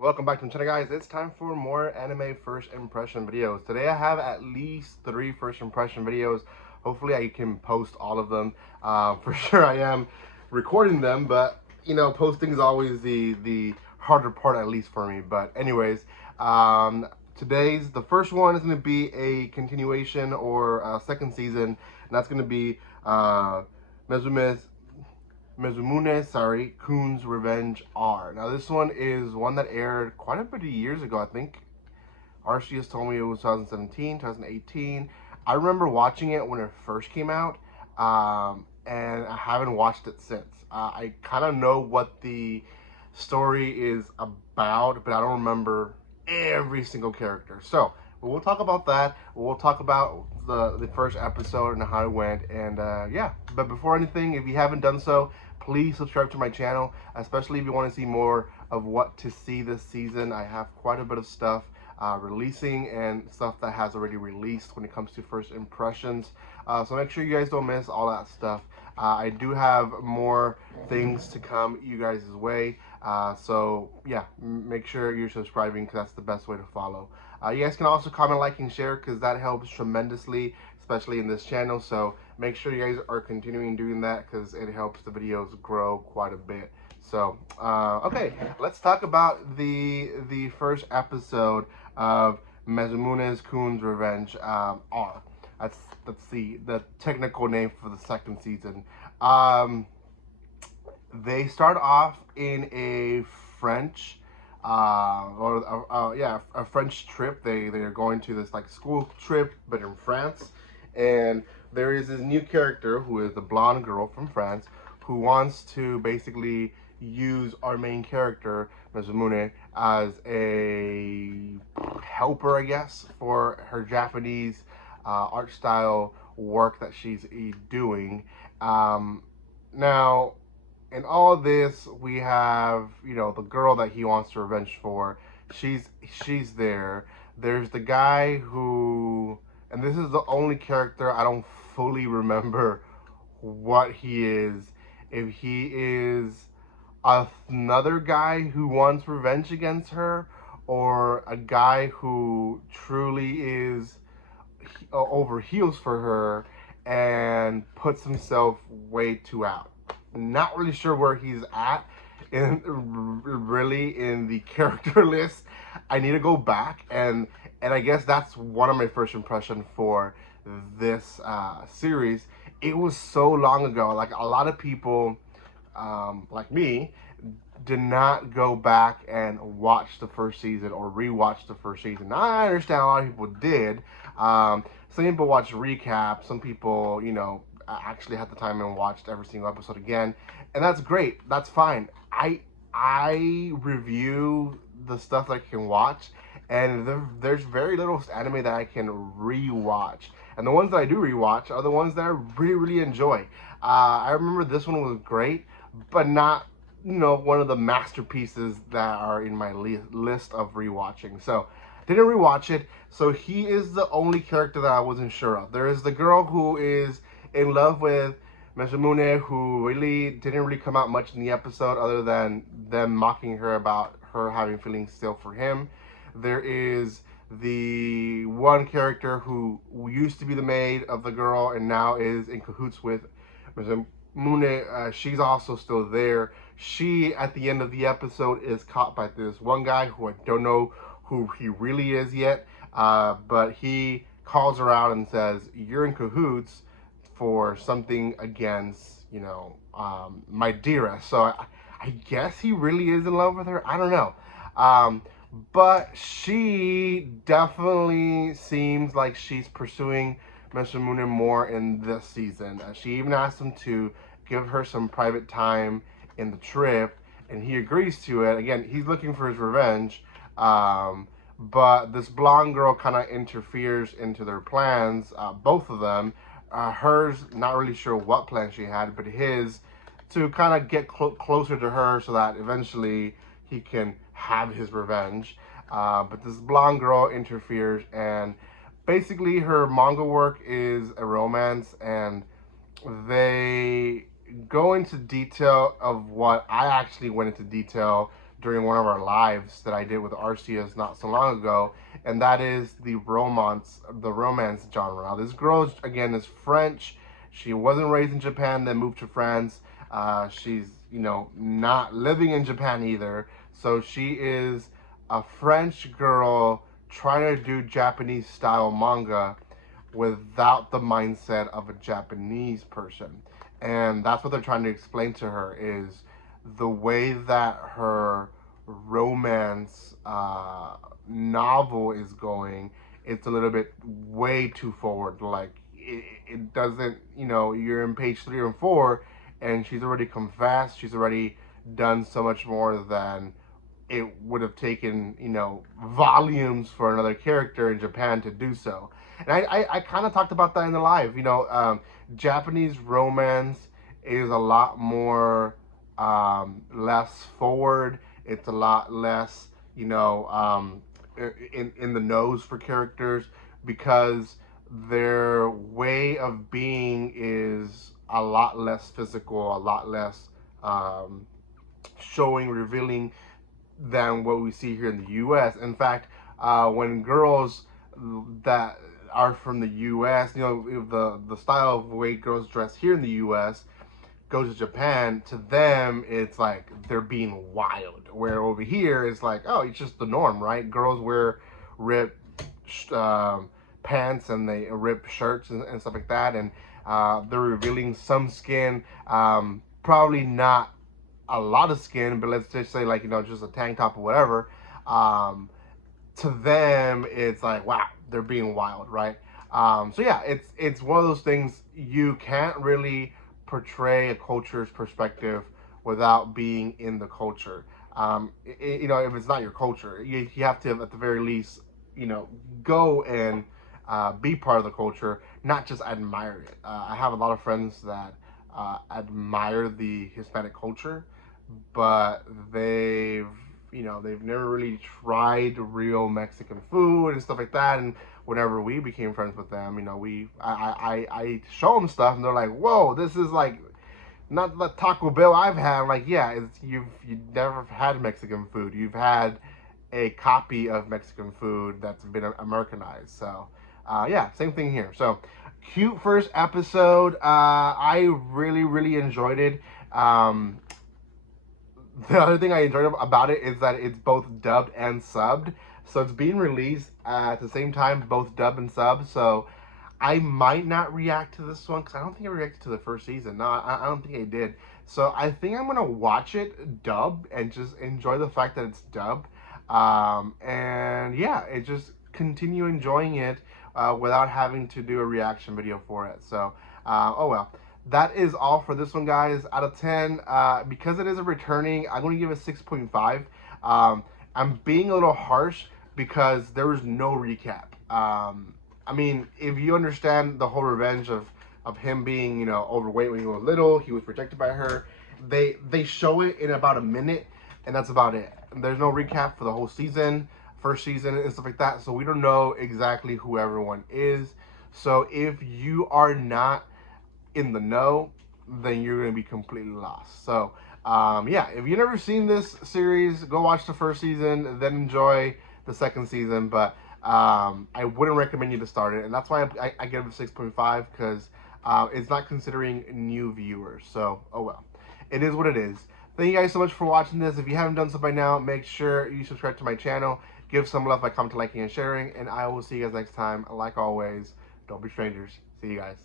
Welcome back to my channel, guys. It's time for more anime first impression videos. Today I have at least 3 first impression videos. Hopefully I can post all of them. For sure I am recording them, but you know, posting is always the harder part, at least for me. But anyways, the first one is going to be a continuation or second season, and that's going to be Masamune-kun's Revenge R. Now this one is one that aired quite a bit of years ago. I think Archie has told me it was 2017, 2018. I remember watching it when it first came out, and I haven't watched it since. I kind of know what the story is about, but I don't remember every single character. So we'll talk about that. We'll talk about the first episode and how it went, and yeah. But before anything, if you haven't done so, please subscribe to my channel, especially if you want to see more of what to see this season. I have quite a bit of stuff releasing and stuff that has already released when it comes to first impressions. So make sure you guys don't miss all that stuff. I do have more things to come you guys' way. So yeah, make sure you're subscribing because that's the best way to follow. You guys can also comment, like, and share because that helps tremendously, especially in this channel. So make sure you guys are continuing doing that because it helps the videos grow quite a bit. So okay, let's talk about the first episode of Masamune-kun's Revenge R. That's the technical name for the second season. They start off in a French a French trip. They're going to this like school trip, but in France. And there is this new character who is the blonde girl from France who wants to basically use our main character, Masamune, as a helper, I guess, for her Japanese art style work that she's doing. Now, in all of this, we have, you know, the girl that he wants to revenge for. She's there. There's the guy who, and this is the only character I don't fully remember what he is. If he is another guy who wants revenge against her, or a guy who truly is over heels for her and puts himself way too out. Not really sure where he's at in the character list. I need to go back and I guess that's one of my first impressions for this series. It was so long ago. Like a lot of people, like me, did not go back and watch the first season or rewatch the first season. Now, I understand a lot of people did. Some people watched recaps. Some people, you know, actually had the time and watched every single episode again, and that's great. That's fine. I review the stuff that I can watch, and there's very little anime that I can rewatch, and the ones that I do rewatch are the ones that I really enjoy. I remember this one was great, but not, you know, one of the masterpieces that are in my list of rewatching. So didn't rewatch it. So he is the only character that I wasn't sure of. There is the girl who is in love with Masamune, who really didn't really come out much in the episode other than them mocking her about her having feelings still for him. There is the one character who used to be the maid of the girl and now is in cahoots with Masamune. She's also still there. She, at the end of the episode, is caught by this one guy who I don't know who he really is yet, but he calls her out and says, "You're in cahoots for something against, you know, my dearest." So I guess he really is in love with her. I don't know. But she definitely seems like she's pursuing Masamune more in this season. She even asked him to give her some private time in the trip, and he agrees to it. Again, he's looking for his revenge. But this blonde girl kind of interferes into their plans, both of them. Hers, not really sure what plan she had, but his, to kind of get closer to her so that eventually he can have his revenge. But this blonde girl interferes, and basically her manga work is a romance, and they go into detail of what I actually went into detail during one of our lives that I did with Arceus not so long ago, and that is the romance genre. Now, this girl, again, is French. She wasn't raised in Japan, then moved to France. She's, not living in Japan either. So she is a French girl trying to do Japanese style manga without the mindset of a Japanese person. And that's what they're trying to explain to her is the way that her romance novel is going. It's a little bit way too forward. Like it doesn't, you're in page 3 or 4 and she's already confessed. She's already done so much more than it would have taken, volumes for another character in Japan to do so. And I kind of talked about that in the live. Japanese romance is a lot more less forward. It's a lot less, in the nose for characters because their way of being is a lot less physical, a lot less revealing than what we see here in the U.S. In fact, when girls that are from the U.S., the style of way girls dress here in the U.S. goes to Japan, to them it's like they're being wild. Where over here it's like, oh, it's just the norm, right? Girls wear ripped pants and they rip shirts and stuff like that, and they're revealing some skin, probably not a lot of skin, but let's just say just a tank top or whatever. To them, it's like, wow, they're being wild, right? So yeah, it's one of those things you can't really portray a culture's perspective without being in the culture. If it's not your culture, you have to at the very least, go and be part of the culture, not just admire it. I have a lot of friends that admire the Hispanic culture, but they've never really tried real Mexican food and stuff like that. And whenever we became friends with them, I show them stuff and they're like, whoa, this is like not the Taco Bell I've had. I'm like, yeah, you've never had Mexican food. You've had a copy of Mexican food that's been Americanized. So yeah, same thing here. So cute first episode. I really enjoyed it. The other thing I enjoyed about it is that it's both dubbed and subbed. So it's being released at the same time, both dubbed and subbed. So I might not react to this one because I don't think I reacted to the first season. No, I don't think I did. So I think I'm going to watch it dubbed and just enjoy the fact that it's dubbed. And yeah, it just continue enjoying it without having to do a reaction video for it. So, oh well. That is all for this one, guys. Out of 10, because it is a returning, I'm going to give it 6.5. I'm being a little harsh because there was no recap. I mean, if you understand the whole revenge of him being, overweight when he was little, he was rejected by her, they show it in about a minute, and that's about it. There's no recap for the whole season, first season, and stuff like that, so we don't know exactly who everyone is. So if you are not in the know, then you're going to be completely lost. So yeah, if you've never seen this series, go watch the first season, then enjoy the second season. But I wouldn't recommend you to start it, and that's why I give it a 6.5, because it's not considering new viewers. So oh well, it is what it is. Thank you guys so much for watching this. If you haven't done so by now, make sure you subscribe to my channel, give some love by commenting, liking, and sharing, and I will see you guys next time. Like always, don't be strangers. See you guys.